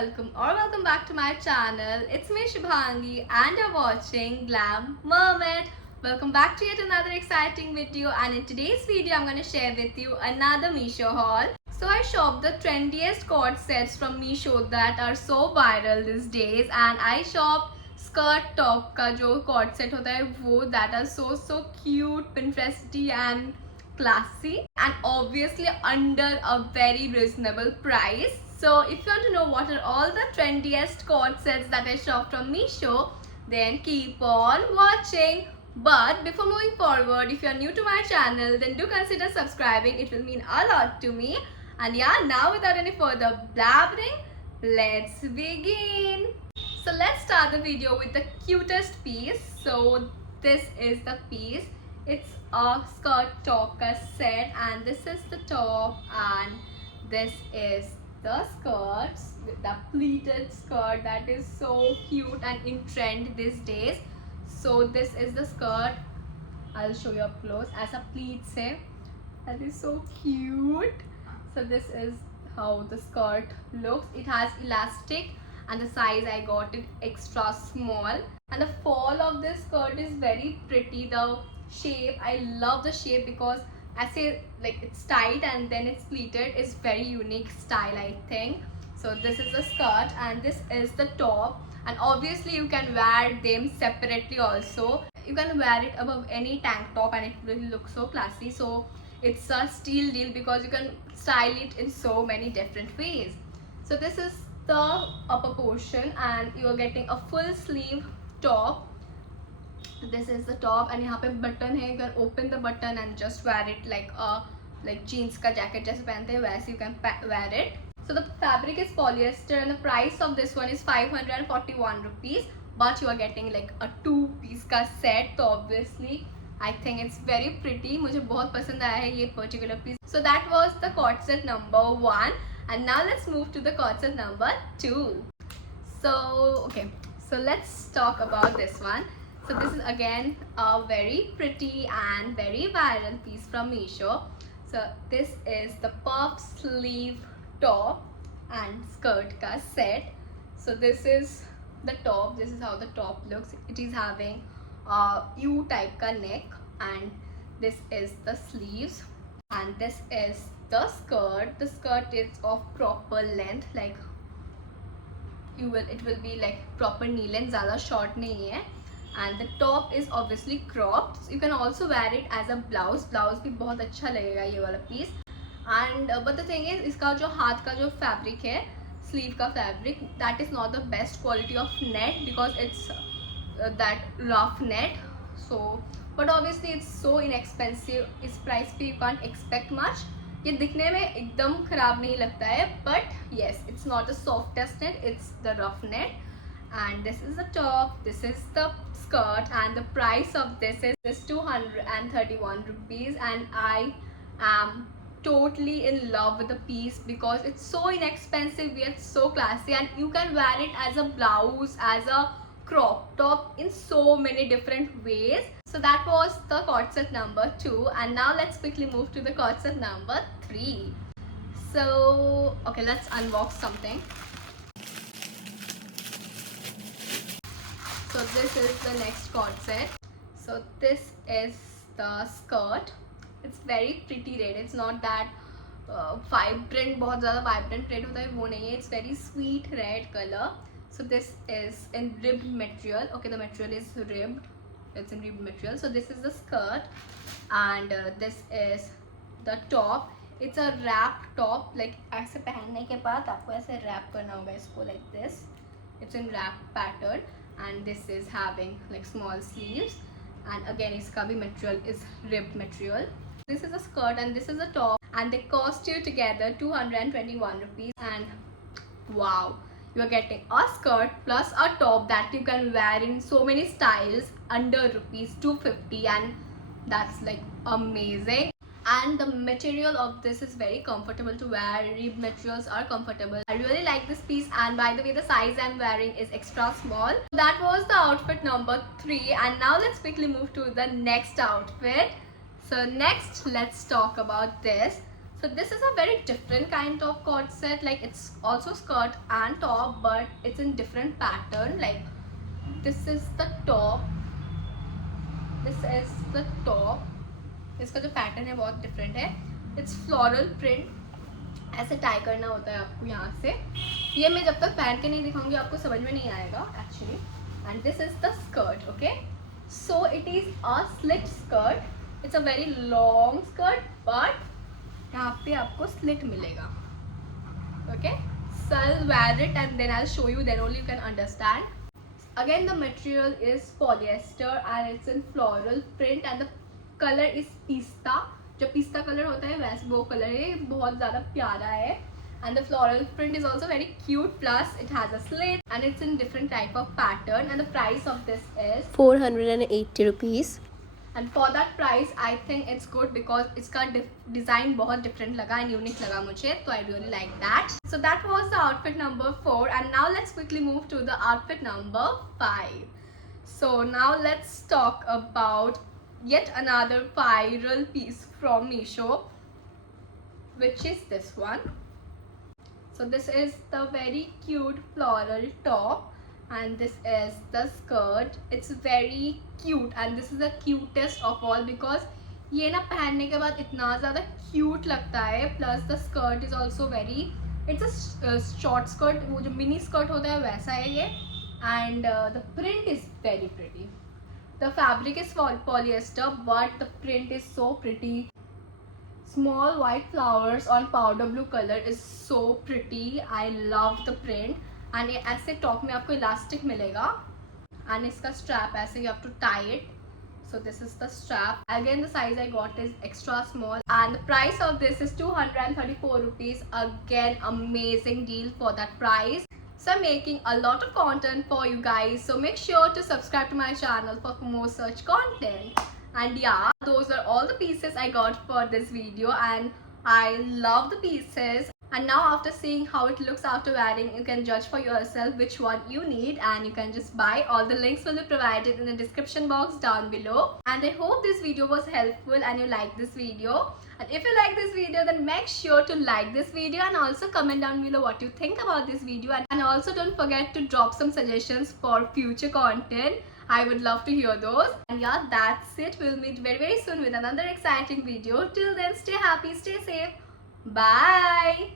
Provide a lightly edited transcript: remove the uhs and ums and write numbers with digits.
welcome back to my channel. It's me Shubhangi and you're watching Glam Mermaid. Welcome back to yet another exciting video, and in today's video I'm going to share with you another Meesho haul. So I shopped the trendiest cord sets from Meesho that are so viral these days, and I shopped skirt top का जो cord set होता है वो that are so cute, Pinteresty and classy, and obviously under a very reasonable price. So if you want to know what are all the trendiest cord sets that I shopped from Meesho, then keep on watching. But before moving forward, if you are new to my channel, then do consider subscribing. It will mean a lot to me. And yeah, now without any further blabbering, let's begin. So let's start the video with the cutest piece. So this is the piece. It's a skirt top set, and this is the top, and this is the skirts, the pleated skirt that is so cute and in trend these days. So this is the skirt. I'll show you up close. ऐसा pleat से, that is so cute. So this is how the skirt looks. It has elastic, and the size I got it extra small. And the fall of this skirt is very pretty. The shape, I love the shape because I say like it's tight and then it's pleated. It's very unique style, I think. So this is the skirt and this is the top, and obviously you can wear them separately also. You can wear it above any tank top and it will look so classy. So it's a steal deal because you can style it in so many different ways. So this is the upper portion, and you are getting a full sleeve top. This is the top, and यहाँ पे button है. You can open the button and just wear it like a jeans का jacket जैसे पहनते हैं वैसे you can wear it. So the fabric is polyester, and the price of this one is 541 rupees. But you are getting like a 2-piece का set, so obviously I think it's very pretty. मुझे बहुत पसंद आया है ये particular piece. So that was the cord set number 1, and now let's move to the cord set number 2. So okay, so let's talk about this one. So this is again a very pretty and very viral piece from Meesho. So this is the puff sleeve top and skirt ka set. So this is the top. This is how the top looks. It is having a U type ka neck, and this is the sleeves, and this is the skirt. The skirt is of proper length, like it will be like proper knee length, ज़्यादा short नहीं है. And the top is obviously cropped. So you can also wear it as a blouse. Blouse भी बहुत अच्छा लगेगा ये वाला piece. And but the thing is, इसका जो हाथ का जो fabric है, sleeve का fabric, that is not the best quality of net because it's that rough net. So but obviously it's so inexpensive. इस price पे you can't expect much. ये दिखने में एकदम खराब नहीं लगता है, but yes, it's not the softest net, it's the rough net. And this is the top, this is the skirt, and the price of this is 231 rupees, and I am totally in love with the piece because it's so inexpensive yet so classy, and you can wear it as a blouse, as a crop top in so many different ways. So that was the cord set number 2, and now let's quickly move to the cord set number 3. So okay, let's unbox something. So this is the next cord set. So this is the skirt. It's very pretty red. It's not that vibrant, बहुत ज़्यादा vibrant red होता है वो नहीं है. It's very sweet red color. So this is in ribbed material. Okay, the material is ribbed. It's in ribbed material. So this is the skirt, and this is the top. It's a wrap top. Like ऐसे पहनने के बाद आपको ऐसे wrap करना होगा इसको like this. It's in wrap pattern. And this is having like small sleeves, and again इसका भी material is ribbed material. This is a skirt and this is a top, and they cost you together 221 rupees. And wow, you are getting a skirt plus a top that you can wear in so many styles under rupees 250, and that's like amazing. And the material of this is very comfortable to wear. Rib materials are comfortable. I really like this piece, and by the way, the size I'm wearing is extra small. That was the outfit number 3, and now let's quickly move to the next outfit. So next, let's talk about this. So this is a very different kind of cord set. Like it's also skirt and top, but it's in different pattern. Like this is the top, this is the top. इसका जो pattern है बहुत different है. It's floral print. ऐसे tie करना होता है आपको यहाँ से. ये मैं जब तक पहन के नहीं दिखाऊंगी आपको समझ में नहीं आएगा actually. And this is the skirt. Okay, so it is a slit skirt. It's a very long skirt, but यहाँ पे आपको स्लिट मिलेगा. Okay, so I'll wear it and then I'll show you, then only you can understand. Again, the material is polyester and it's in floral print and the color is pista. जो पिस्ता colour होता है वैसे वो colour है. बहुत ज़्यादा प्यारा है. And the floral print is also very cute. Plus it has a slit and it's in different type of pattern. And the price of this is 480 rupees. And for that price I think it's good because इसका design बहुत different लगा and unique लगा मुझे. So I really like that. So that was the outfit number 4. And now let's quickly move to the outfit number 5. So now let's talk about yet another viral piece from Meesho, which is this one. So this is the very cute floral top and this is the skirt. It's very cute and this is the cutest of all because ये ना पहनने के बाद इतना ज़्यादा cute लगता है. Plus the skirt is also very, it's a short skirt. वो जो mini skirt होता है वैसा है ये. And the print is very pretty. The fabric is polyester but the print is so pretty. Small white flowers on powder blue color is so pretty. I love the print. And ये ऐसे top में आपको elastic मिलेगा and इसका strap ऐसे you have to tie it. So this is the strap. Again the size I got is extra small and the price of this is 234 rupees. Again amazing deal for that price. So I'm making a lot of content for you guys, so make sure to subscribe to my channel for more such content. And yeah, those are all the pieces I got for this video and I love the pieces. And now after seeing how it looks after wearing, you can judge for yourself which one you need and you can just buy. All the links will be provided in the description box down below. And I hope this video was helpful and you like this video. And if you like this video, then make sure to like this video and also comment down below what you think about this video. And also don't forget to drop some suggestions for future content. I would love to hear those. And yeah, that's it. We'll meet very soon with another exciting video. Till then, stay happy, stay safe. Bye.